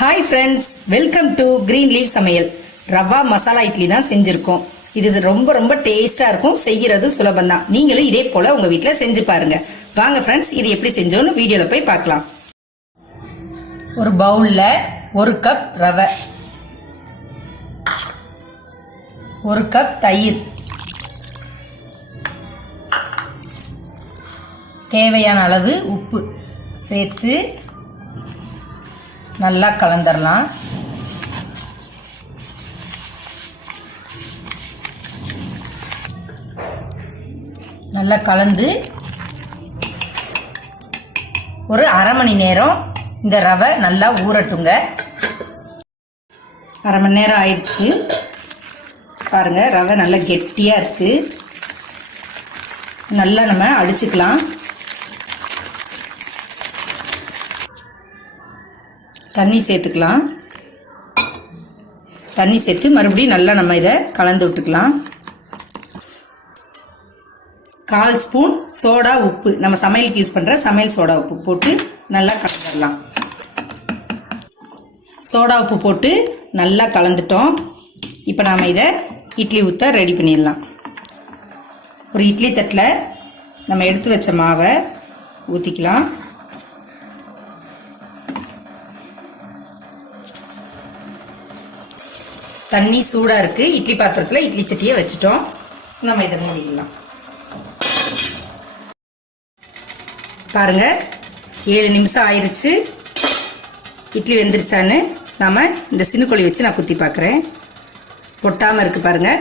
Hi friends, welcome to green leaf சமையல். ரவா மசாலா இட்லி தான் செஞ்சிருக்கோம். இது ரொம்ப ரொம்ப டேஸ்டா இருக்கும். செய்யறது சுலபம் தான். நீங்களும் இதே போல உங்க வீட்ல செஞ்சு பாருங்க. வாங்க ஃப்ரெண்ட்ஸ், இது எப்படி செஞ்சோன்னு வீடியோல போய் பார்க்கலாம். ஒரு பவுல்ல 1 கப் ரவை, 1 கப் தயிர், தேவையான அளவு உப்பு சேர்த்து நல்லா கலந்துடலாம். நல்லா கலந்து ஒரு அரை மணி நேரம் இந்த ரவை நல்லா ஊறட்டுங்க. அரை மணி நேரம் ஆயிடுச்சு. பாருங்க, ரவை நல்லா கெட்டியா இருக்கு. நல்லா நம்ம அடிச்சுக்கலாம். தண்ணி சேர்த்துக்கலாம். தண்ணி சேர்த்து மறுபடியும் நல்லா நம்ம இதை கலந்து விட்டுக்கலாம். 1/4 ஸ்பூன் சோடா உப்பு, நம்ம சமையலுக்கு யூஸ் பண்ற சமையல் சோடா உப்பு போட்டு நல்லா கலந்துடலாம். சோடா உப்பு போட்டு நல்லா கலந்துட்டோம். இப்போ நாம இதை இட்லி ஊற்ற ரெடி பண்ணிடலாம். ஒரு இட்லி தட்டில் நம்ம எடுத்து வச்ச மாவை ஊற்றிக்கலாம். தண்ணி சூடா இருக்கு. இட்லி பாத்திரத்துல இட்லி சட்டியை வச்சுட்டோம். நம்ம இதை மூடிடலாம். பாருங்க, 7 நிமிஷம் ஆயிருச்சு. இட்லி வெந்துருச்சான்னு நாம இந்த சின்னுக்கோழி வச்சு நான் குத்தி பார்க்குறேன். பொட்டாம இருக்கு பாருங்க.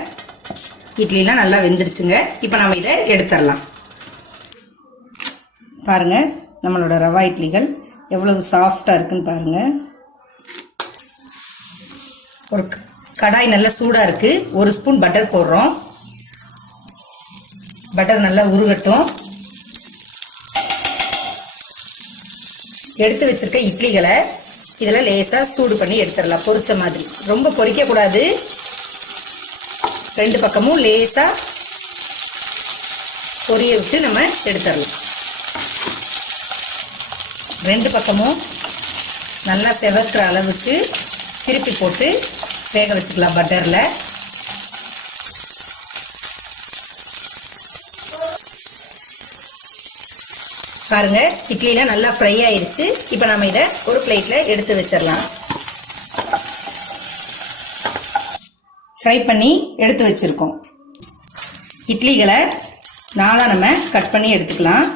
இட்லிலாம் நல்லா வெந்துருச்சுங்க. இப்போ நம்ம இதை எடுத்துடலாம். பாருங்க, நம்மளோட ரவா இட்லிகள் எவ்வளவு சாஃப்டா இருக்குன்னு பாருங்க. ஒரு கடாய் நல்லா சூடா இருக்கு. 1 ஸ்பூன் பட்டர் போடுறோம். பட்டர் நல்லா உருகட்டும். எடுத்து வச்சிருக்க இட்லிகளை இதுல லேசா சூடு பண்ணி எடுத்துடலாம். பொரிச்ச மாதிரி, ரொம்ப பொரிக்க கூடாது. 2 பக்கமும் லேசா பொரிய விட்டு நம்ம எடுத்துடலாம். 2 பக்கமும் நல்லா செவக்கிற அளவுக்கு திருப்பி போட்டு வேக வச்சுக்கலாம் பட்டர்ல. பாருங்க, இட்லில நல்லா ஃப்ரை ஆயிருச்சு. இப்ப நம்ம இதை ஒரு பிளேட்ல எடுத்து வச்சிடலாம். ஃப்ரை பண்ணி எடுத்து வச்சிருக்கோம். இட்லிகளை 4 நம்ம கட் பண்ணி எடுத்துக்கலாம்.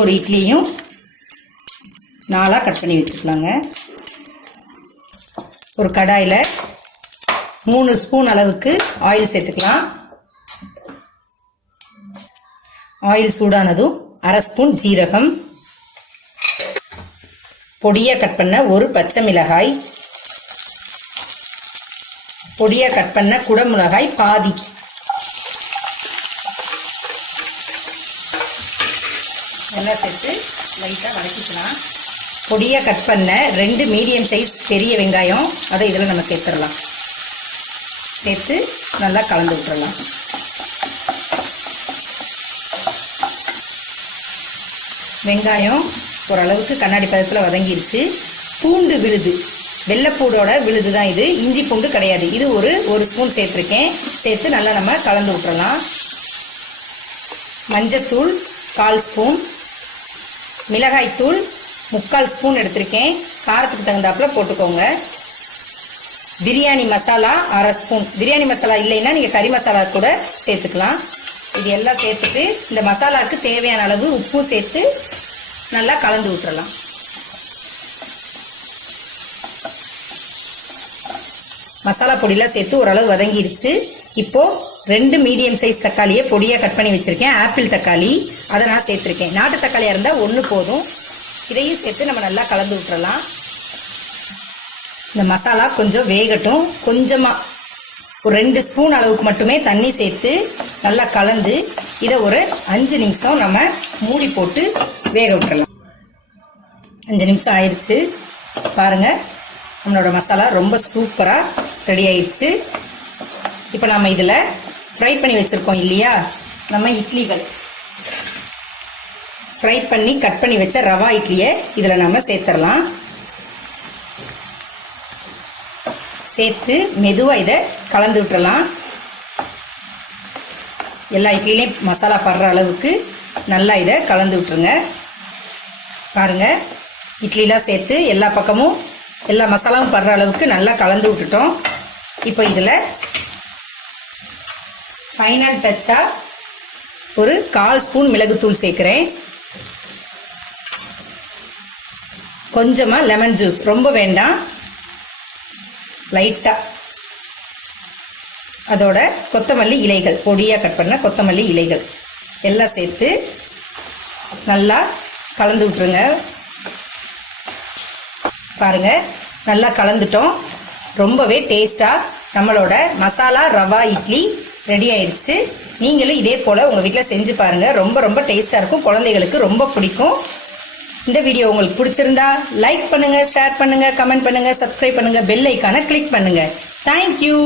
ஒரு இட்லியும் 4 கட் பண்ணி வச்சுக்கலாங்க. ஒரு கடாயில 3 ஸ்பூன் அளவுக்கு ஆயில் சேர்த்துக்கலாம். ஆயில் சூடானதும் 1/2 ஸ்பூன் ஜீரகம், பொடியா கட் பண்ண 1 பச்சை மிளகாய், பொடியா கட் பண்ண குடமிளகாய் பாதி, எல்லாம் சேர்த்து லைட்டா வதக்கிக்கலாம். பொடியா கட் பண்ண 2 மீடியம் சைஸ் பெரிய வெங்காயம், அதை இதில் நம்ம சேர்த்துடலாம். சேர்த்து நல்லா கலந்து விட்டுறலாம். வெங்காயம் ஓரளவுக்கு கண்ணாடி பதத்தில் வதங்கிருச்சு. பூண்டு விழுது, வெள்ளைப்பூடோட விழுது தான் இது, இஞ்சி பூண்டு கிடையாது. இது ஒரு ஸ்பூன் சேர்த்துருக்கேன். சேர்த்து நல்லா நம்ம கலந்து விட்டுறலாம். மஞ்சத்தூள் 1/4 ஸ்பூன், மிளகாய்த்தூள் 3/4 ஸ்பூன் எடுத்திருக்கேன். காரத்துக்கு தகுந்தாப்புல போட்டுக்கோங்க. பிரியாணி மசாலா 1/2 ஸ்பூன். பிரியாணி மசாலா இல்லைன்னா நீங்க கறி மசாலா கூட சேர்த்துக்கலாம். இது எல்லாம் சேர்த்துட்டு இந்த மசாலாவுக்கு தேவையான அளவு உப்பு சேர்த்து நல்லா கலந்து விட்டுறலாம். மசாலா பொடியெல்லாம் சேர்த்து ஓரளவு வதங்கிருச்சு. இப்போ 2 மீடியம் சைஸ் தக்காளியை பொடியா கட் பண்ணி வச்சிருக்கேன். ஆப்பிள் தக்காளி, அதை நான் சேர்த்திருக்கேன். நாட்டு தக்காளியா இருந்தா 1 போதும். இதையும் சேர்த்து நம்ம நல்லா கலந்து விட்டுறலாம். இந்த மசாலா கொஞ்சம் வேகட்டும். கொஞ்சமா ஒரு 2 ஸ்பூன் அளவுக்கு மட்டுமே தண்ணி சேர்த்து நல்லா கலந்து இதை ஒரு 5 நிமிஷம் நம்ம மூடி போட்டு வேக விட்டுறலாம். 5 நிமிஷம் ஆயிடுச்சு. பாருங்க, நம்மளோட மசாலா ரொம்ப சூப்பரா ரெடி ஆயிடுச்சு. இப்போ நம்ம இதுல ஃப்ரை பண்ணி வச்சிருக்கோம் இல்லையா, நம்ம இட்லிகள் ஃப்ரை பண்ணி கட் பண்ணி வச்ச ரவா இட்லியை இதில் நம்ம சேர்த்துடலாம். சேர்த்து மெதுவாக இதை கலந்து விட்டுறலாம். எல்லா இட்லிலையும் மசாலா படுற அளவுக்கு நல்லா இதை கலந்து விட்டுருங்க. பாருங்க, இட்லிலாம் சேர்த்து எல்லா பக்கமும் எல்லா மசாலாவும் படுற அளவுக்கு நல்லா கலந்து விட்டுட்டோம். இப்போ இதில் ஃபைனல் டச்சாக ஒரு 1/4 ஸ்பூன் மிளகுத்தூள் சேர்க்குறேன். கொஞ்சமாக லெமன் ஜூஸ், ரொம்ப வேண்டாம், லைட்டாக. அதோட கொத்தமல்லி இலைகள், பொடியாக கட் பண்ண கொத்தமல்லி இலைகள் எல்லாம் சேர்த்து நல்லா கலந்து விட்டுருங்க. பாருங்க, நல்லா கலந்துட்டோம். ரொம்பவே டேஸ்டாக நம்மளோட மசாலா ரவா இட்லி ரெடி ஆயிடுச்சு. நீங்களும் இதே போல் உங்கள் வீட்டில் செஞ்சு பாருங்கள். ரொம்ப ரொம்ப டேஸ்ட்டாக இருக்கும், குழந்தைகளுக்கு ரொம்ப பிடிக்கும். இந்த வீடியோ உங்களுக்கு பிடிச்சிருந்தா லைக் பண்ணுங்கள், ஷேர் பண்ணுங்கள், கமெண்ட் பண்ணுங்கள், சப்ஸ்கிரைப் பண்ணுங்கள், பெல் ஐக்கானை கிளிக் பண்ணுங்கள். தேங்க்யூ.